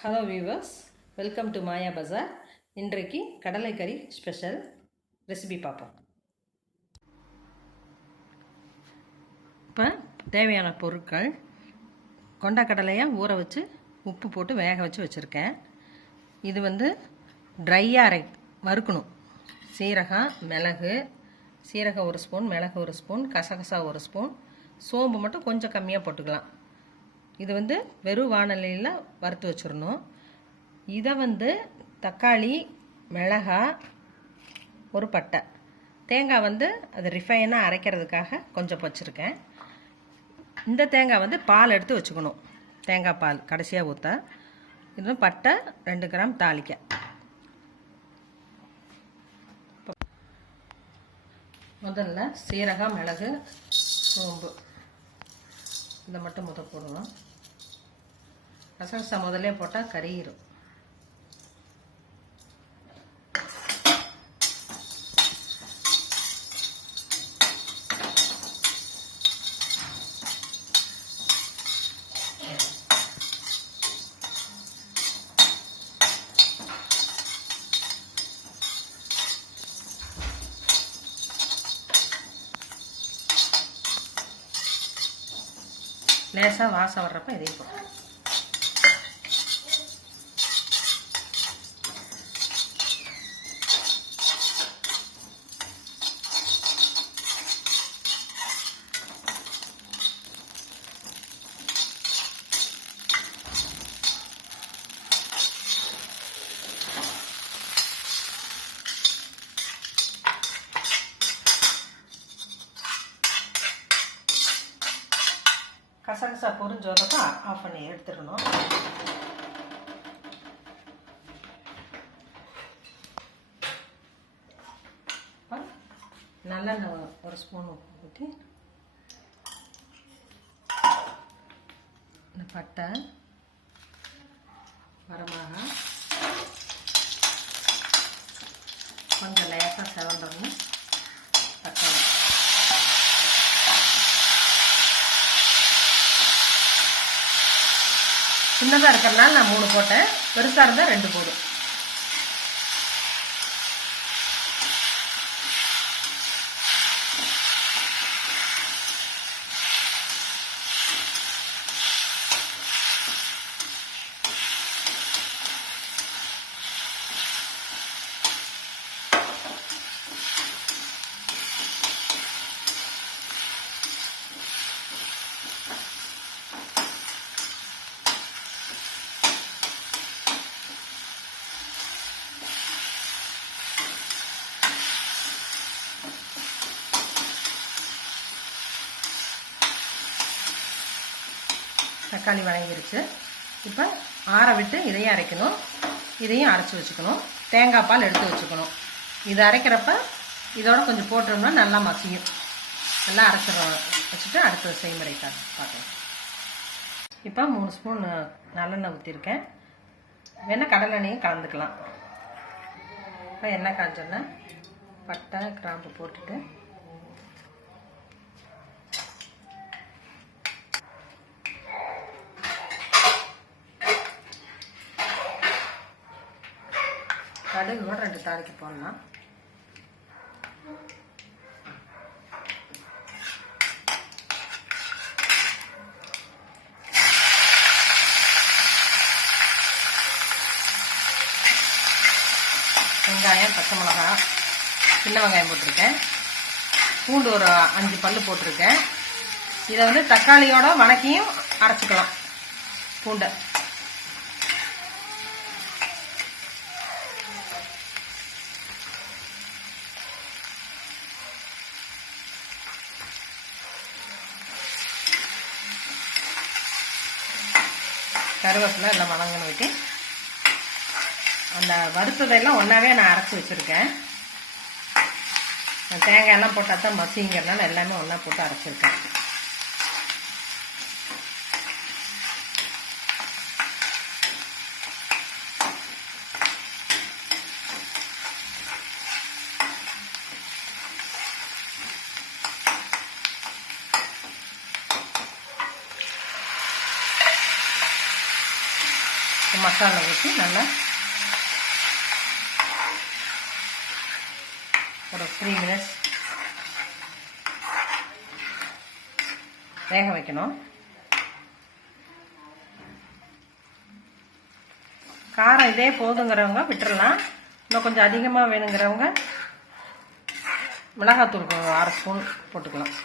Hello viewers, welcome to மாயா பஜார். இன்றைக்கு கடலை கறி ஸ்பெஷல் ரெசிபி பார்ப்போம். இப்போ தேவையான பொருட்கள்: கொண்ட கடலையை ஊற வச்சு உப்பு போட்டு வேக வச்சு வச்சுருக்கேன். இது ட்ரையாக வறுக்கணும். சீரகம், மிளகு, சீரகம் 1 ஸ்பூன், மிளகு 1 ஸ்பூன், கசகசா 1 ஸ்பூன், சோம்பு மட்டும் கொஞ்சம் கம்மியாக போட்டுக்கலாம். இது வெறும் வாணலியில் வறுத்து வச்சிடணும். இதை தக்காளி, மிளகாய், ஒரு பட்டை, தேங்காய் அது ரிஃபைனாக அரைக்கிறதுக்காக கொஞ்சம் வச்சுருக்கேன். இந்த தேங்காய் பால் எடுத்து வச்சுக்கணும். தேங்காய் பால் கடைசியாக ஊற்ற. இது பட்டை 2 கிராம் தாளிக்க. முதல்ல சீரகம், மிளகு, சோம்பு இதை மட்டும் போடுவோம். கசகசா முதல்ல போட்டால் கறியிரும். லேசாக வாசம் வர்றப்ப இதையும் போடும். கசகசா பொரிஞ்சு வரப்ப ஆஃப் பண்ணி எடுத்துடணும். நல்லெண்ணெய் 1 ஸ்பூன் ஊற்றி இந்த பட்டை, வரமிளகாய் கொஞ்சம் லேசாக செவந்தோம்னா தக்காளி. சின்னதாக இருக்கிறதுனால நான் 3 போட்டேன். பெருசாக இருந்தால் 2 போடும். தக்காளி வதங்கிருச்சு. இப்போ ஆற விட்டு இதையும் அரைக்கணும். இதையும் அரைச்சி வச்சுக்கணும். தேங்காய் பால் எடுத்து வச்சுக்கணும். இதை அரைக்கிறப்ப இதோட கொஞ்சம் போட்டோம்னா நல்லா மசியும். நல்லா வச்சுட்டு அடுத்த செய்முறை பார்க்கலாம். இப்போ 3 ஸ்பூன் நல்லெண்ணெய் ஊற்றிருக்கேன். வேணால் கடலெண்ணெயும் கலந்துக்கலாம். இப்போ எண்ணெய் காய்ச்சோன்னா பட்டை, கிராம்பு போட்டுட்டு கடுகு கூட 2 தாளிக்கு போடலாம். வெங்காயம், பச்சை மிளகாய், சின்ன வெங்காயம் போட்டிருக்கேன். பூண்டு ஒரு 5 பல்லு போட்டிருக்கேன். இதை தக்காளியோட வணக்கியும் அரைச்சிக்கலாம். பூண்டை கருவேப்பிலை எல்லாம் வதங்கணும். வைக்க அந்த வறுத்ததெல்லாம் ஒன்றாவே நான் அரைச்சி வச்சுருக்கேன். தேங்காயெல்லாம் போட்டால் தான் மசிங்கிறதுனால எல்லாமே ஒன்றா போட்டு அரைச்சிருக்கேன். மசாலா ஊற்றி நல்லா ஒரு 3 மினிட்ஸ் வேக வைக்கணும். காரம் இதே போதுங்கிறவங்க விட்டுறலாம். இன்னும் கொஞ்சம் அதிகமாக வேணுங்கிறவங்க மிளகாத்தூள் 1/2 ஸ்பூன் போட்டுக்கலாம்.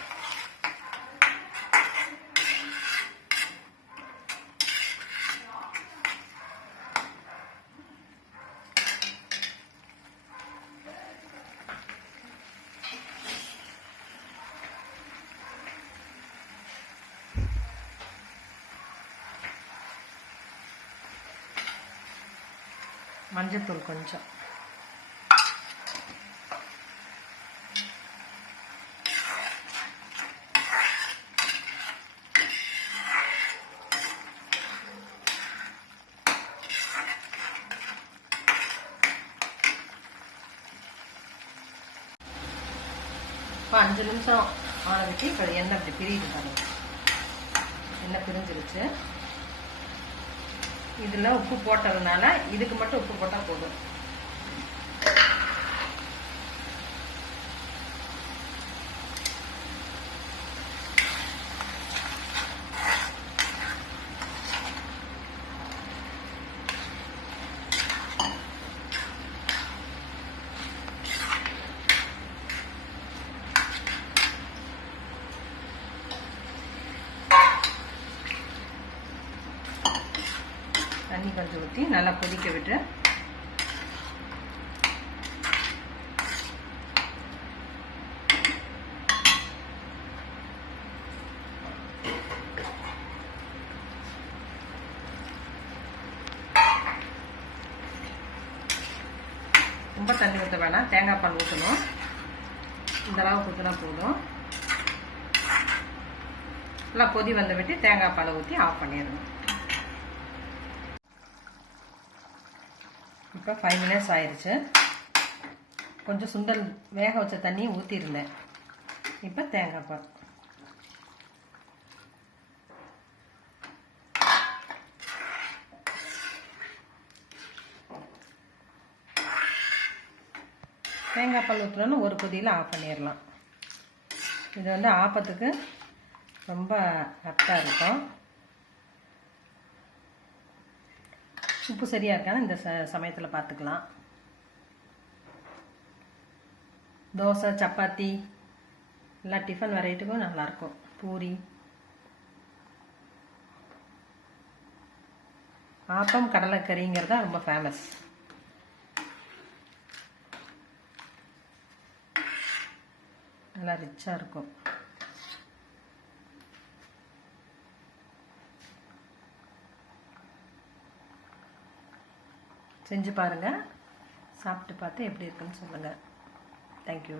மஞ்சத்தூள் கொஞ்சம், இப்போ 5 நிமிஷம் ஆனதுக்கு இப்போ எண்ணெய் அப்படி பிரியுது பாருங்க. எண்ணெய் பிரிஞ்சிருச்சு. இதில் உப்பு போட்டதுனால இதுக்கு மட்டும் உப்பு போட்டால் போதும். தண்ணி கொஞ்சம் ஊற்றி நல்லா கொதிக்க விட்டு ரொம்ப தண்ணி ஊற்ற வேணாம், தேங்காய் பால் ஊற்றணும். இந்த அளவுக்கு ஊற்றினா போதும். நல்லா கொதி வந்து விட்டு தேங்காய் பாலை ஊற்றி ஆஃப் பண்ணிடணும். இப்போ 5 மினிட்ஸ் ஆயிடுச்சு. கொஞ்சம் சுண்டல் வேக வச்ச தண்ணியை ஊற்றிருந்தேன். இப்போ தேங்காய் பால் ஊற்றணும்னு ஒரு கொதியில் ஆஃப் பண்ணிடலாம். இது வந்து ஆப்பத்துக்கு ரொம்ப ஆப்டாக இருக்கும். உப்பு சரியாக இருக்கான்னு இந்த சமயத்தில் பார்த்துக்கலாம். தோசை, சப்பாத்தி, எல்லா டிஃபன் வெரைட்டிக்கும் நல்லாயிருக்கும். பூரி, ஆப்பம், கடலைக்கறிங்கிறது தான் ரொம்ப ஃபேமஸ். நல்லா ரிச்சாக இருக்கும். செஞ்சு பாருங்கள். சாப்பிட்டு பார்த்து எப்படி இருக்குன்னு சொல்லுங்கள். தேங்க்யூ.